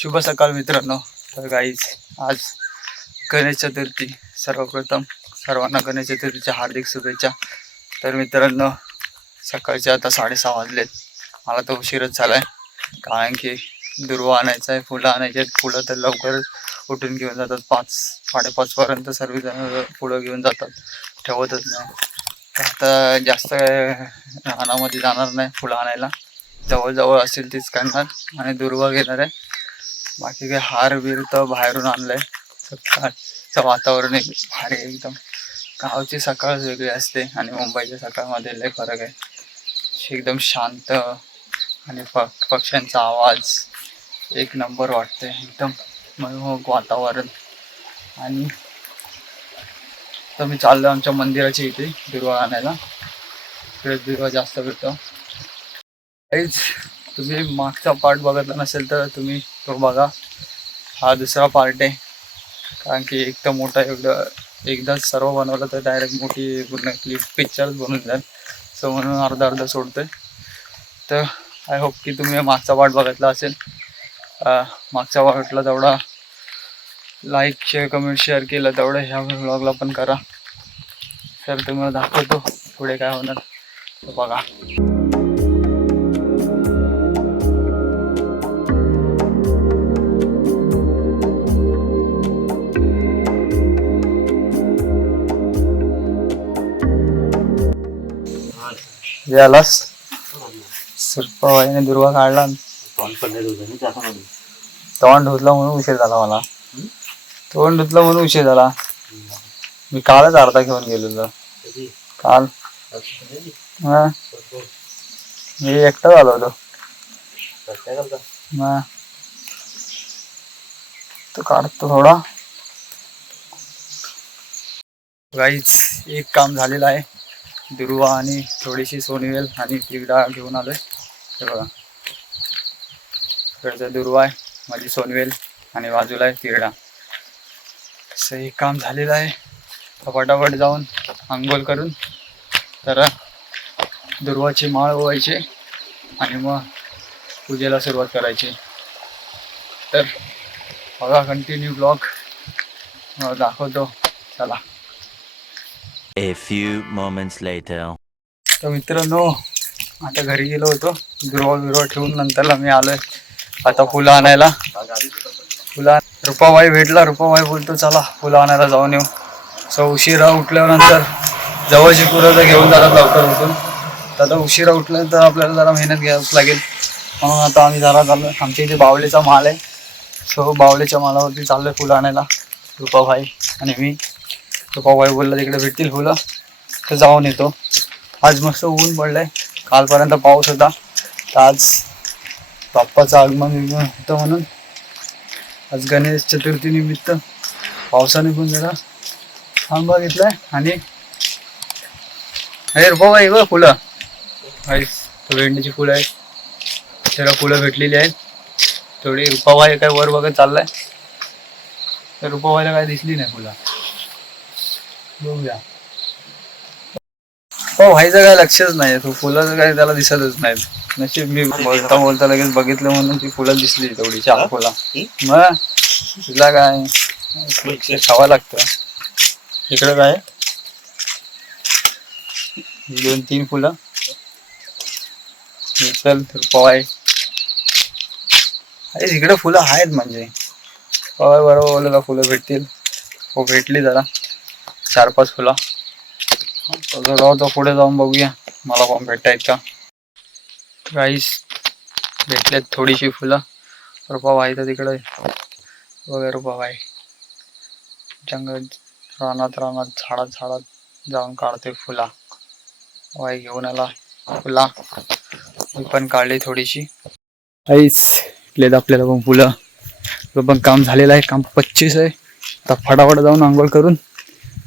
शुभ सकाळ मित्रांनो. तर गाईज आज गणेश चतुर्थी. सर्वप्रथम सर्वांना गणेश चतुर्थीच्या हार्दिक शुभेच्छा. तर मित्रांनो सकाळचे आता साडेसहा वाजलेत. मला तर उशीरच झाला आहे कारण की दुर्वा आणायचा आहे फुलं आणायची आहेत. फुलं तर लवकरच उठून घेऊन जातात. पाच साडेपाचपर्यंत सर्वजण फुलं घेऊन जातात. ठेवतच नाही. आता जास्त रानामध्ये जाणार नाही फुलं आणायला. जवळजवळ असेल तीच करणार. आणि दुर्वा घेणार आहे. बाकी काही हार बीर तर बाहेरून आणलंय. सकाळचं वातावरण एक भारी एकदम. गावची सकाळच वेगळी असते आणि मुंबईच्या सकाळमध्ये लय फरक आहे. एकदम शांत आणि प पक्ष्यांचा आवाज एक नंबर वाटते एकदम मनमोहक वातावरण. आणि तर मी चाललो आमच्या मंदिराच्या इथे दुर्वा आणायला. तिकडे दुर्वा जास्त भेटतो. काहीच तुम्ही मागचा पार्ट बघितला नसेल तर तुम्ही तो बघा. हा दुसरा पार्ट आहे. कारण की एक तर मोठा एवढं एकदाच सर्व बनवलं तर डायरेक्ट मोठी पूर्ण क्लिप पिक्चरच बनून जाईल. सो म्हणून अर्धा अर्धा सोडतोय. तर आय होप की तुम्ही मागचा पार्ट बघितला असेल. मागच्या पार्टला तेवढा लाईक शेअर कमेंट शेअर केलं तेवढं ह्या व्लॉगला पण करा. तर तुम्हाला दाखवतो पुढे काय होणार. तर बघा. यालाच सुरपाबाईने दुर्वा काढला. तोंड धुतलं म्हणून उशीर झाला मला. तोंड धुतलं म्हणून उशीर झाला. मी कालच अर्धा घेऊन गेलेलो. काल. हा. मी एकटा झालो होतो. तो काढतो थोडा. गाईच एक काम झालेलं आहे. दुर्वा आणि थोडीशी सोनवेल आणि तिगडा घेऊन आलोय. हे बघा. इकडचा दुर्वा आहे माझी सोनवेल आणि बाजूला आहे तिरडा असं एक काम झालेलं आहे. फटाफट जाऊन आंघोळ करून तर दुर्वाची माळ ओवायचे आणि मग पूजेला सुरुवात करायची. तर बघा कंटिन्यू ब्लॉग दाखवतो. चला. A few moments later. तर मित्रांनो आता घरी गेलो होतो. दुर्वा बिरवा ठेवून नंतरला मी आलोय आता फुलं आणायला. फुला रुपाबाई भेटला. रुपाबाई बोलतो चला फुलं आणायला जाऊन येऊ. सो उशिरा उठल्यानंतर जवळची पुरं तर घेऊन जातात लवकर उठून. तर आता उशिरा उठलं तर आपल्याला जरा मेहनत घ्यावंच लागेल. म्हणून आता आम्ही जरा चाललो. आमच्या इथे बावलेचा माल आहे. सो बावलेच्या मालावरती चाललोय फुलं आणायला. रुपाबाई आणि मी. तो रुपाबाई बोलला तिकडे भेटतील फुलं. तर जाऊन येतो. आज मस्त ऊन पडलंय. कालपर्यंत पाऊस होता. तर आज बाप्पाचं आगमन विगमन होतं म्हणून. आज गणेश चतुर्थी निमित्त पावसाने पण जरा थांबा घेतलाय आणि अरे रुपाबाई बघ फुलं. आई भेंडीची फुलं आहेत. जरा फुलं भेटलेली आहेत. थोडी रुपाबाई काय वर बघत चाललाय. तर रुपाबाईला काय दिसली नाही फुलं. बघूया. हो व्हायचं काय लक्षच नाही. तू फुलं काय त्याला दिसतच नाहीत नशीब मी बोलता बोलता लगेच बघितलं म्हणून ती फुलं दिसली तेवढी चार फुलं. मग तुला काय? खावा लागतं. इकडे काय? ही दोन तीन फुलं. चल तर पवाय अरे इकडे फुलं आहेत म्हणजे. पवाय बरोबर बोललं का फुलं भेटतील. हो भेटली जरा. चार पाच फुलं जाऊ तर पुढे जाऊन बघूया. मला पण भेटतायत का राईस भेटल्यात थोडीशी फुलं. रुपा आहे तर तिकडे. वगैरे रुपा आहे जंगल रानात रानात झाडात झाडात जाऊन काढते फुला. वाई घेऊन आला फुला. मी पण काढली थोडीशी. आईच इथलेत आपल्याला पण फुलं. पण काम झालेलं आहे. काम पच्चीस आहे. आता फटाफट जाऊन आंघोळ करून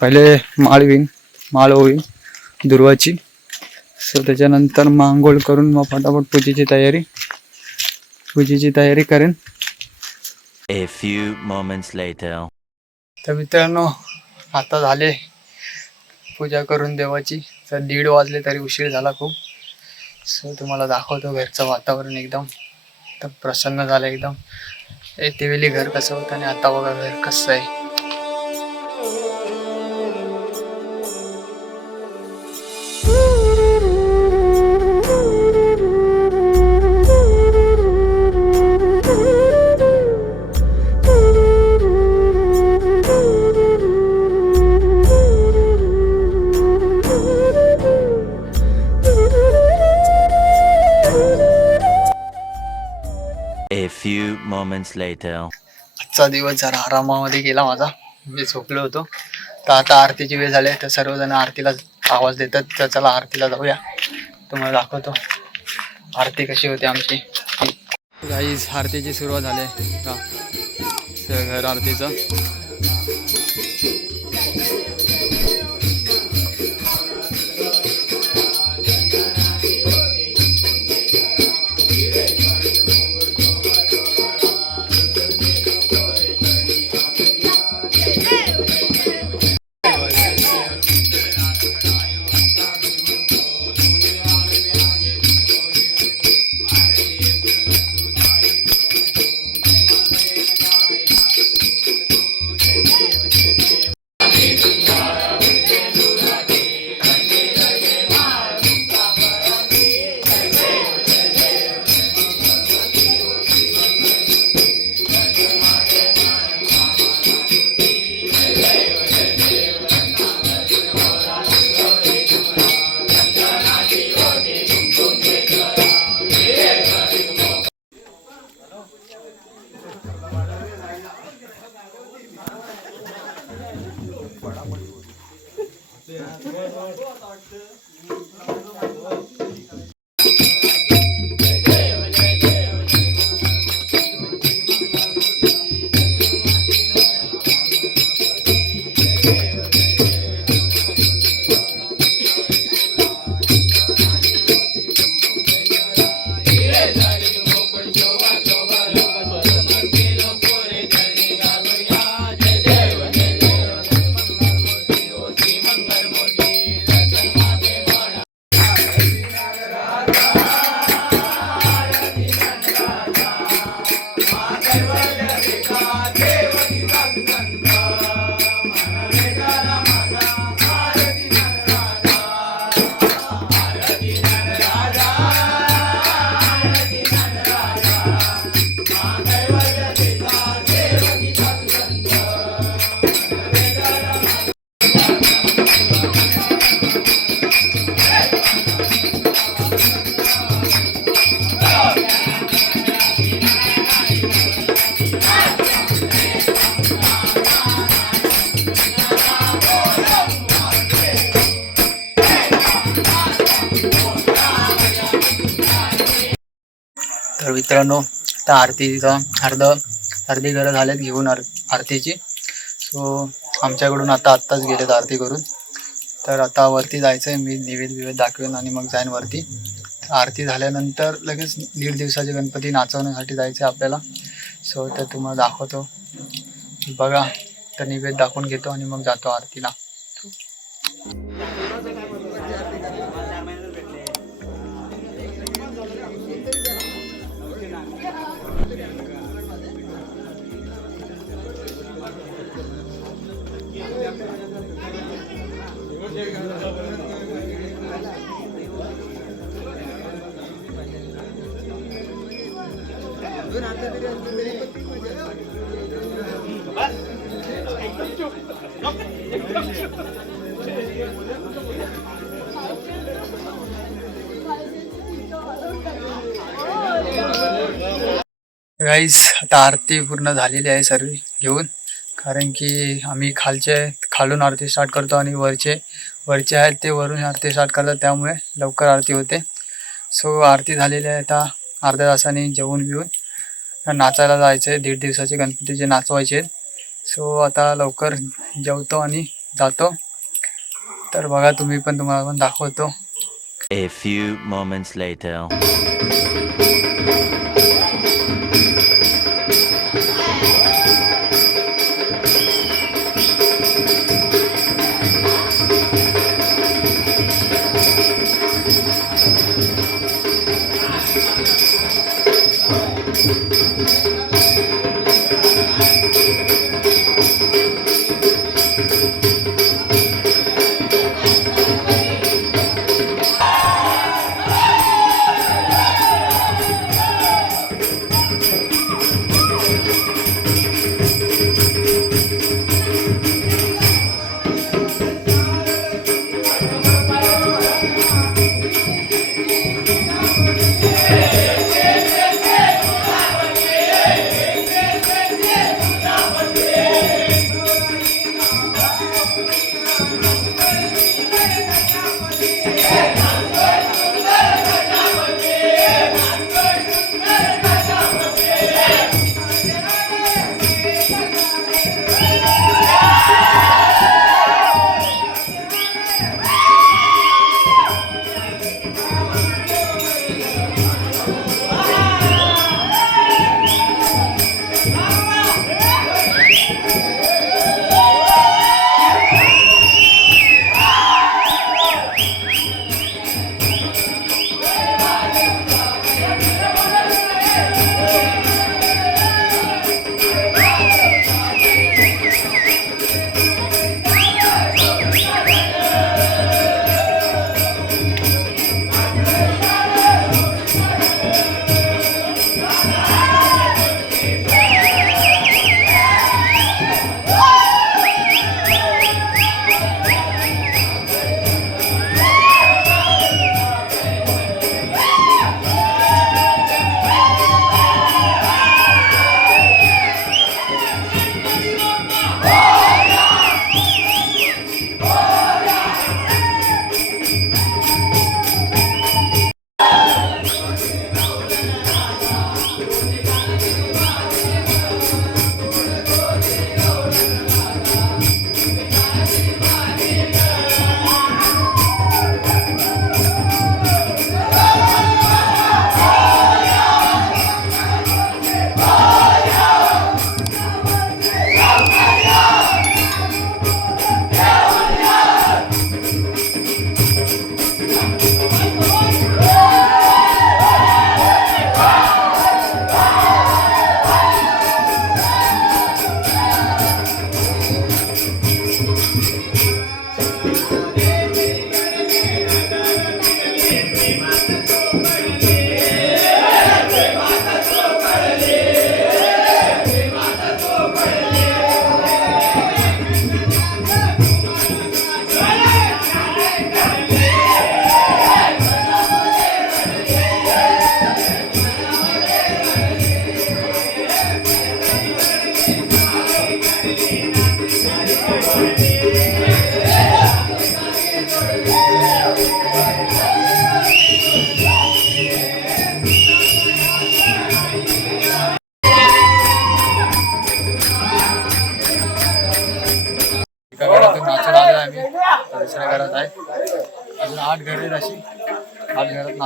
पहिले माळ विन माळ होईल दुर्वाची. सो त्याच्यानंतर मग आंघोळ करून मग फटाफट पूजेची तयारी. पूजेची तयारी करेन. A few moments later. तर मित्रांनो आता झाले पूजा करून देवाची. तर दीड वाजले तरी उशीर झाला खूप. सो तुम्हाला दाखवतो घरचं वातावरण एकदम. एकदम प्रसन्न झालं एकदम. ए ते वेळी घर कसं होतं आणि आता बघा घर कसं आहे. A few moments later. आजचा दिवस जरा आरामामध्ये गेला माझा. मी झोपलो होतो. तर आता आरतीची वेळ झाली आहे, तर सर्वजण आरतीला आवाज देतात. तर चला आरतीला जाऊया. तुम्हाला दाखवतो. आरती कशी होते आमची. गाईज आरतीची सुरुवात झाली आहे. का घर आरतीचं. ya. Bu at aktı. तर मित्रांनो आता आरतीचा अर्ध अर्धी घरं झालेत घेऊन आर आरतीची. सो आमच्याकडून आता आत्ताच गेलेत आरती करून. तर आता वरती जायचं आहे मी निवेद विवेद दाखवेन आणि मग जाईन वरती. तर आरती झाल्यानंतर लगेच दीड दिवसाचे गणपती नाचवण्यासाठी जायचे आपल्याला. सो तर तुम्हाला दाखवतो. बघा तर निवेद दाखवून घेतो आणि मग जातो आरतीला. गाईस आता आरती पूर्ण झालेली आहे सर्व घेऊन. कारण की आम्ही खालचे खालून आरती स्टार्ट करतो आणि वरचे वरचे आहेत ते वरून आरती स्टार्ट करतात. त्यामुळे लवकर आरती होते. सो आरती झालेली आहे आता. अर्ध्या तासाने जेवून बिवून नाचायला जायचं आहे दीड दिवसाचे गणपतीचे नाचवायचे आहेत सो आता लवकर जेवतो आणि जातो. तर बघा तुम्ही पण तुम्हाला पण दाखवतो. A few moments later.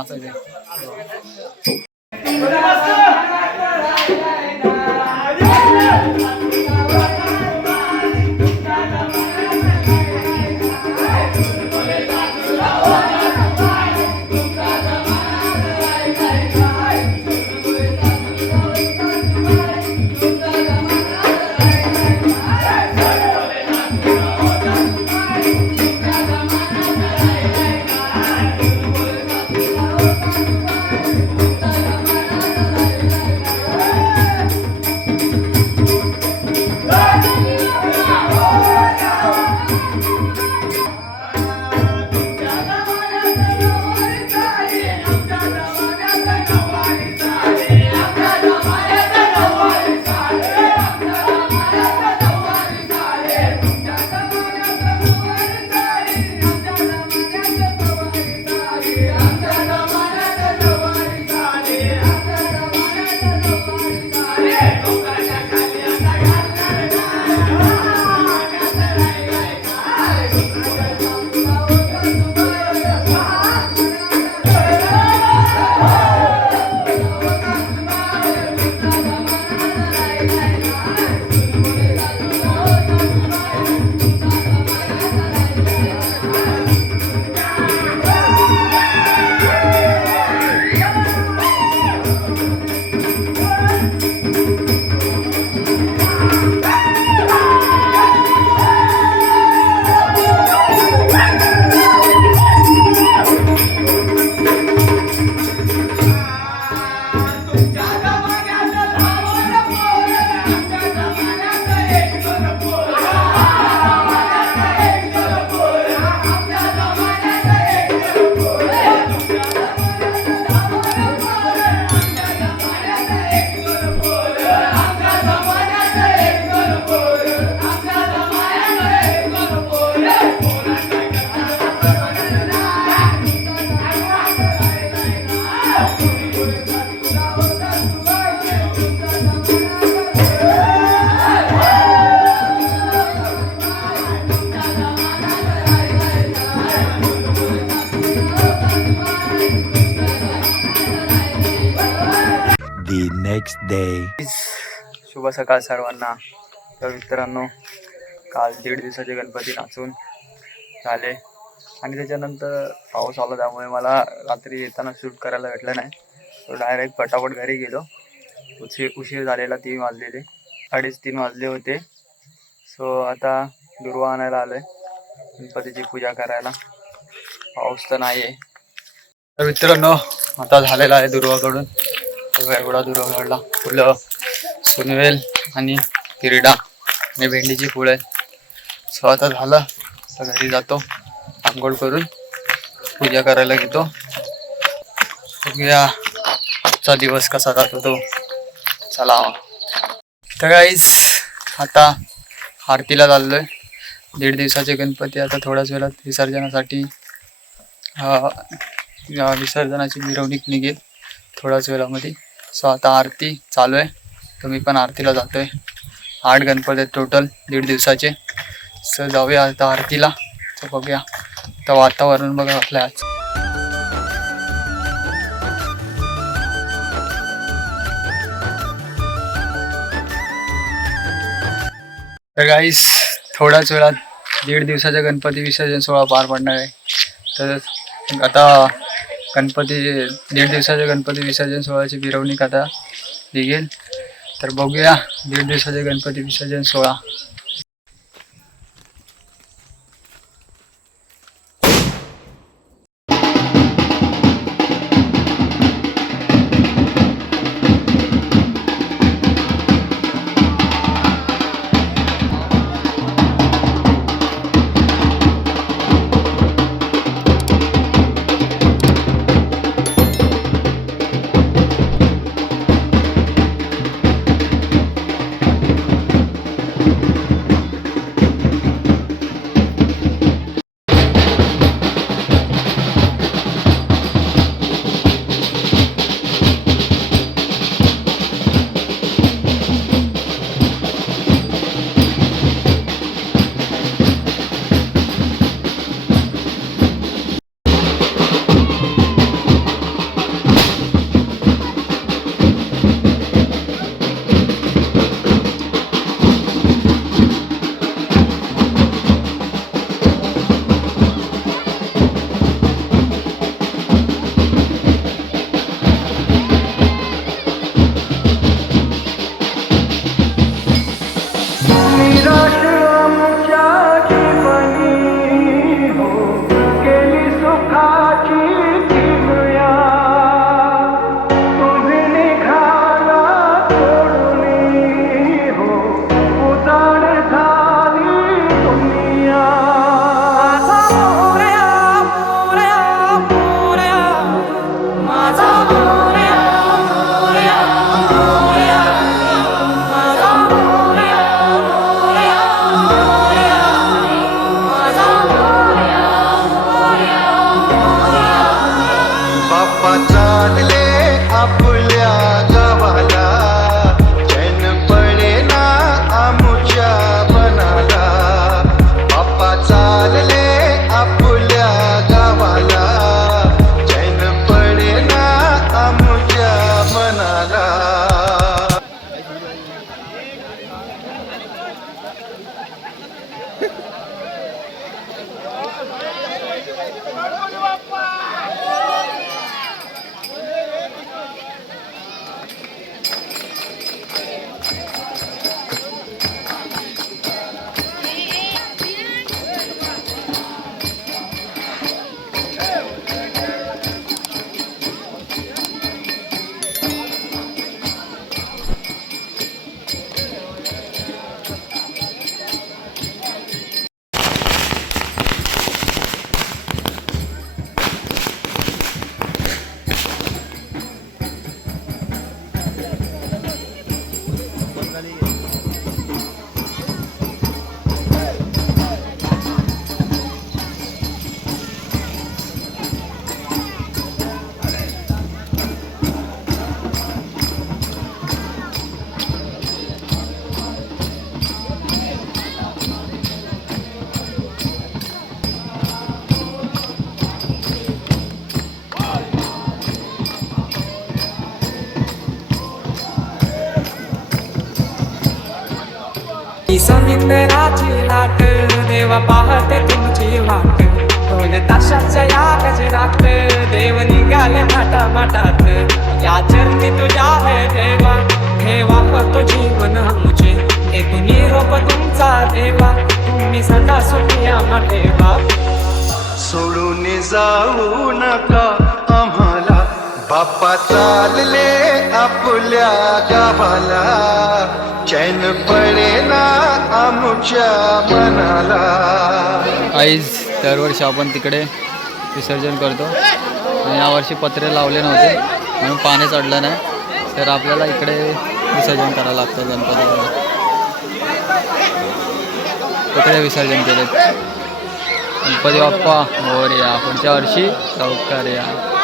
বাঁচা যায় day. शुभ सकाळ सर्वांना. तर मित्रांनो काल दीड दिवसाचे गणपती नाचून झाले. आणि त्याच्यानंतर पाऊस आला त्यामुळे मला रात्री येताना शूट करायला भेटलं नाही. तर डायरेक्ट पटापट घरी गेलो. उशीर उशीर झालेला तीन वाजलेले अडीच तीन वाजले होते. सो आता दुर्वा आणायला आलोय गणपतीची पूजा करायला. पाऊस तर नाही आहे तर मित्रांनो आता झालेला आहे दुर्वाकडून. तेव्हा एवढा दूर काढला फुलं सुनवेल आणि किरडा. आणि भेंडीची फुलं आहेत. सो आता झालं. तर घरी जातो. आंघोळ करून पूजा करायला घेतो. बघूया आजचा दिवस कसा जातो तो. चला. तर काहीच आता आरतीला चाललोय. दीड दिवसाचे गणपती आता थोड्याच वेळात विसर्जनासाठी विसर्जनाची मिरवणूक निघेल थोड्याच वेळामध्ये. सो आता आरती चालू आहे. तर मी पण आरतीला जातोय. आठ गणपती आहेत टोटल दीड दिवसाचे. सो जाऊया आता आरतीला. तर बघूया. तर वातावरण बघा आपलं आज. तर गाईस थोड्याच वेळात दीड दिवसाचा गणपती विसर्जन सोहळा पार पडणार आहे. तर आता गणपती दीड दिवसाच्या गणपती विसर्जन सोहळ्याची मिरवणूक आता निघेल. तर बघूया दीड दिवसाचे गणपती विसर्जन सोहळा. समिंदराची लाट देवा पाहते तुमची वाट. ढोल ताशाच्या या गजरात देव निघाले माटा माटात या चरणी तुझ्या हे देवा. ठेवा तो जीवन आमचे. एक निरोप तुमचा देवा. तुम्ही सदा सुखिया मठेवा सोडून जाऊ नका आम्हाला बाप्पा चालले आपल्या गावाला. चैन पडेना आमच्या मनाला. आईज दरवर्षी आपण तिकडे विसर्जन करतो. आणि यावर्षी पत्रे लावले नव्हते म्हणून पाणी चढलं नाही. तर आपल्याला इकडे विसर्जन करावं लागतं गणपतीला. इकडे विसर्जन केले. गणपती बाप्पा हो मोरया पुढच्या वर्षी लवकर या.